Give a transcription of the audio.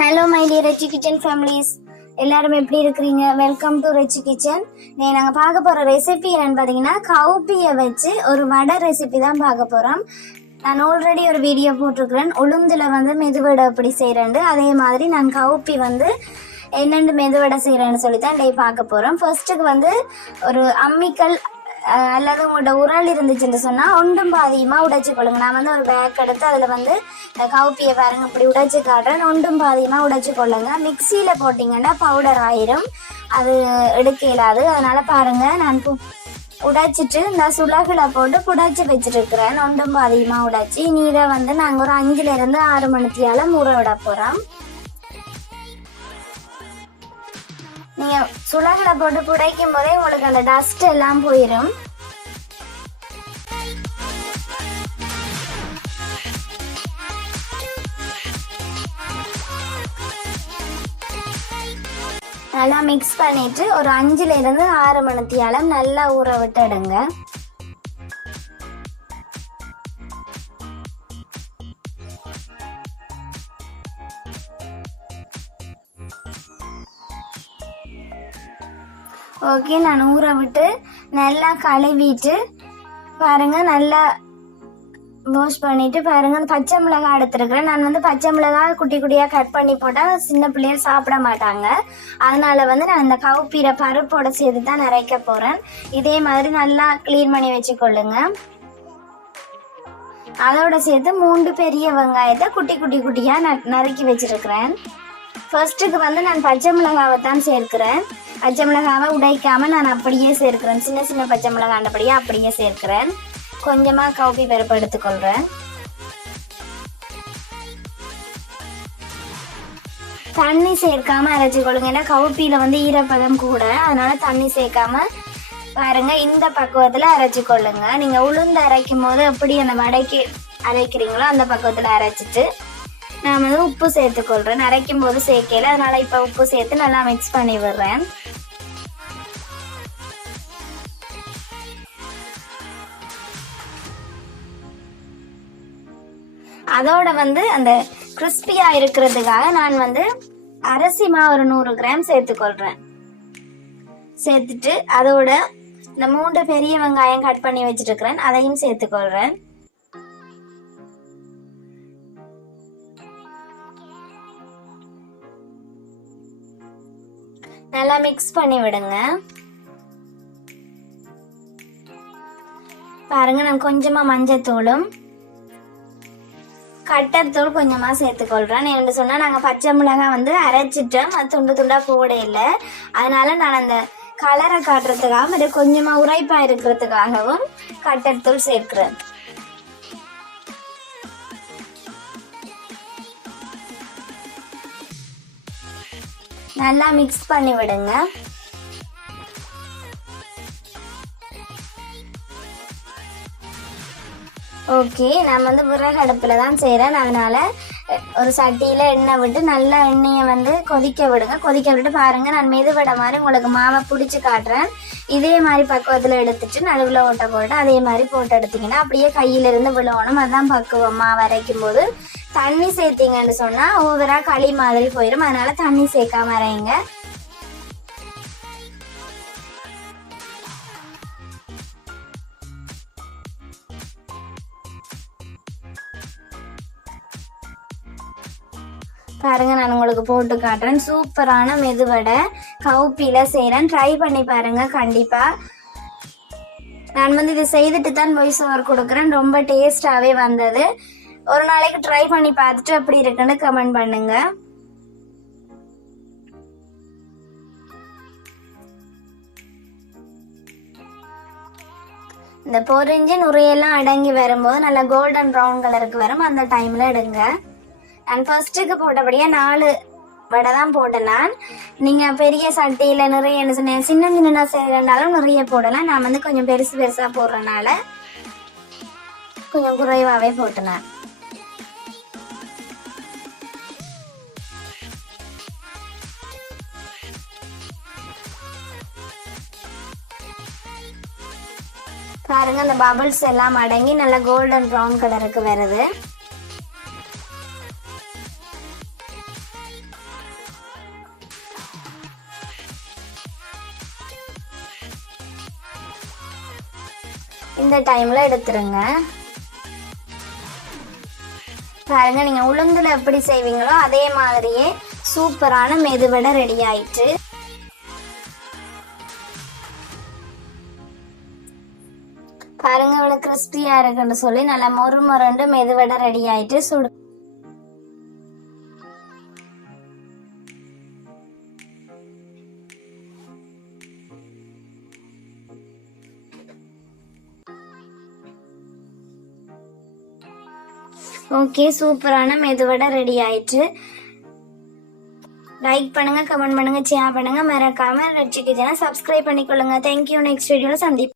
Hello my dear Rechi kitchen families, எல்லாரும் எப்படி இருக்கிறீங்க? Welcome to Rechi kitchen. நாங்கள் பார்க்க போகிற ரெசிபி என்னன்னு பார்த்தீங்கன்னா, கவுப்பியை வச்சு ஒரு வடை ரெசிபி தான் பார்க்க போகிறோம். நான் ஆல்ரெடி ஒரு வீடியோ போட்டிருக்கிறேன், உளுந்தில் வந்து மெதுவடை எப்படி செய்கிறேன்னு. அதே மாதிரி நான் கவுப்பி வந்து என்னென்னு மெதுவடை செய்கிறேன்னு சொல்லி தான் டே பார்க்க போகிறோம். ஃபர்ஸ்ட்டுக்கு வந்து ஒரு அம்மிக்கல் அல்லது உங்களோட உரல் இருந்துச்சுன்னு சொன்னால் ஒன்றும் பாதியமாக உடைச்சி கொள்ளுங்க. நான் வந்து ஒரு பேக் எடுத்து அதில் வந்து இந்த கவுப்பியை பாருங்க இப்படி உடைச்சி காட்டுறேன். ஒன்றும் பாதியமாக உடைச்சி கொள்ளுங்க. மிக்சியில் போட்டிங்கன்னா பவுடர் ஆயிரும், அது எடுக்க இயலாது. அதனால் பாருங்கள், நான் உடைச்சிட்டு இந்த சுலகில் போட்டு புடைச்சி வச்சுருக்கிறேன். ஒன்றும் பாதியமாக உடைச்சி நீரை வந்து நாங்கள் ஒரு 5லேருந்து 6 மணித்தியால் ஊற விட போகிறோம். நீங்கள் சுலகில் போட்டு புடைக்கும் போதே உங்களுக்கு அந்த டஸ்ட் எல்லாம் போயிடும். நல்லா மிக்ஸ் பண்ணிட்டு ஒரு 5லேருந்து 6 மணித்தியாலம் நல்லா ஊற விட்டு எடுங்க. ஓகே, நான் ஊற விட்டு நல்லா கழுவிட்டு பாருங்க, நல்லா வாஷ் பண்ணிட்டு பாருங்க. பச்சை மிளகாய் எடுத்துருக்கிறேன். நான் வந்து பச்சை மிளகாய் குட்டி குட்டியாக கட் பண்ணி போட்டால் சின்ன பிள்ளைகள் சாப்பிட மாட்டாங்க. அதனால வந்து நான் இந்த கவுப்பீரை பருப்போட சேர்த்து தான் நரைக்க போகிறேன். இதே மாதிரி நல்லா க்ளீன் பண்ணி வச்சுக்கொள்ளுங்க. அதோட சேர்த்து 3 பெரிய வெங்காயத்தை குட்டி குட்டி குட்டியாக நறுக்கி வச்சிருக்கிறேன். ஃபர்ஸ்ட்டுக்கு வந்து நான் பச்சை மிளகாவை தான் சேர்க்கிறேன். பச்சை மிளகாவை உடைக்காமல் நான் அப்படியே சேர்க்கிறேன். சின்ன சின்ன பச்சை மிளகாண்டபடியே அப்படியே சேர்க்கிறேன். கொஞ்சமாக கவுப்பி பருப்பு எடுத்துக்கொள்கிறேன். தண்ணி சேர்க்காம அரைச்சிக்கொள்ளுங்க, ஏன்னா கவுப்பியில் வந்து ஈரப்பதம் கூட, அதனால தண்ணி சேர்க்காம பாருங்க இந்த பக்குவத்தில் அரைச்சிக்கொள்ளுங்க. நீங்கள் உளுந்து அரைக்கும் போது எப்படி அந்த வடைக்கு அரைக்கிறீங்களோ அந்த பக்குவத்தில் அரைச்சிட்டு நான் வந்து உப்பு சேர்த்துக்கொள்கிறேன். அரைக்கும் போது சேர்க்கல, அதனால இப்போ உப்பு சேர்த்து நல்லா மிக்ஸ் பண்ணி விடுறேன். அதோட வந்து அந்த கிறிஸ்பியா இருக்கிறதுக்காக நான் வந்து அரிசி மாவு ஒரு 100 கிராம் சேர்த்துக்கொள்றேன். சேர்த்துட்டு அதோட இந்த 3 பெரிய வெங்காயம் கட் பண்ணி வச்சிருக்கிறேன், அதையும் சேர்த்துக்கொள்றேன். நல்லா மிக்ஸ் பண்ணி விடுங்க. பாருங்க, நான் கொஞ்சமா மஞ்சத்தூளும் கட்டத்தூள் கொஞ்சமாக சேர்த்துக்கொள்கிறேன். என்ன சொன்னால் நாங்கள் பச்சை மிளகாய் வந்து அரைச்சிட்டோம், அது துண்டு துண்டாக போட இல்லை. அதனால நான் அந்த கலரை காட்டுறதுக்காகவும் அது கொஞ்சமாக உரைப்பாக இருக்கிறதுக்காகவும் கட்டத்தூள் சேர்க்கிறேன். நல்லா மிக்ஸ் பண்ணி விடுங்க. ஓகே, நான் வந்து விறகு அடுப்பில் தான் செய்கிறேன். அதனால் ஒரு சட்டியில் எண்ணெய் விட்டு நல்லா எண்ணெயை வந்து கொதிக்க விடுங்க. கொதிக்க விட்டு பாருங்கள், நான் மெதுவடை மாதிரி உங்களுக்கு மாவை பிடிச்சி காட்டுறேன். இதே மாதிரி பக்குவத்தில் எடுத்துட்டு நடுவில் ஓட்டை போட்டு அதே மாதிரி போட்டு எடுத்திங்கன்னா அப்படியே கையிலிருந்து விழுவணும். அதுதான் பக்குவம். மாவு அரைக்கும் போது தண்ணி சேர்த்திங்கன்னு சொன்னால் ஓவராக களி மாதிரி போயிடும். அதனால் தண்ணி சேர்க்காம அரைங்க. பாருங்க, நான் உங்களுக்கு போட்டு காட்டுறேன். சூப்பரான மெதுவடை கவுப்பியில செய்கிறேன். ட்ரை பண்ணி பாருங்க கண்டிப்பா. நான் வந்து இதை செய்துட்டு தான் வாய்ஸ் ஓவர் கொடுக்குறேன். ரொம்ப டேஸ்டாவே வந்தது. ஒரு நாளைக்கு ட்ரை பண்ணி பார்த்துட்டு எப்படி இருக்குன்னு கமெண்ட் பண்ணுங்க. இந்த பொரிஞ்சு நுரையெல்லாம் அடங்கி வரும்போது நல்லா கோல்டன் ப்ரௌன் கலருக்கு வரும். அந்த டைம்ல எடுங்க. நான் ஃபர்ஸ்ட்டுக்கு போட்டபடியே 4 வடை தான் போட்டேன். நீங்கள் பெரிய சட்டியில் நிறைய என்ன சொன்னேன், சின்ன சின்ன செய்யறதுனாலும் நிறைய போடலாம். நான் வந்து கொஞ்சம் பெருசு பெருசாக போடுறதுனால கொஞ்சம் குறைவாகவே போட்டேன். பாருங்க, அந்த பபிள்ஸ் எல்லாம் அடங்கி நல்லா கோல்டன் ப்ரௌன் கலருக்கு வருது. இந்த டைம்ல எடுத்துருங்க. பாருங்க, நீங்க உளுந்துல எப்படி செய்வீங்களோ அதே மாதிரியே சூப்பரான மெதுவடை ரெடி ஆயிட்டு. பாருங்க, இவ்வளவு கிறிஸ்பியா இருக்குன்னு சொல்லி நல்லா மொறு மொரண்டு மெதுவடை ரெடி ஆயிட்டு. சுடு ஓகே, சூப்பரான மெதுவடை ரெடி ஆயிட்டு. லைக் பண்ணுங்க, கமெண்ட் பண்ணுங்க, ஷேர் பண்ணுங்க, மறக்காம ரெட் சிக்கி சேனல் சப்ஸ்கிரைப் பண்ணிக்கொள்ளுங்க. தேங்க்யூ. நெக்ஸ்ட் வீடியோல சந்திப்போம்.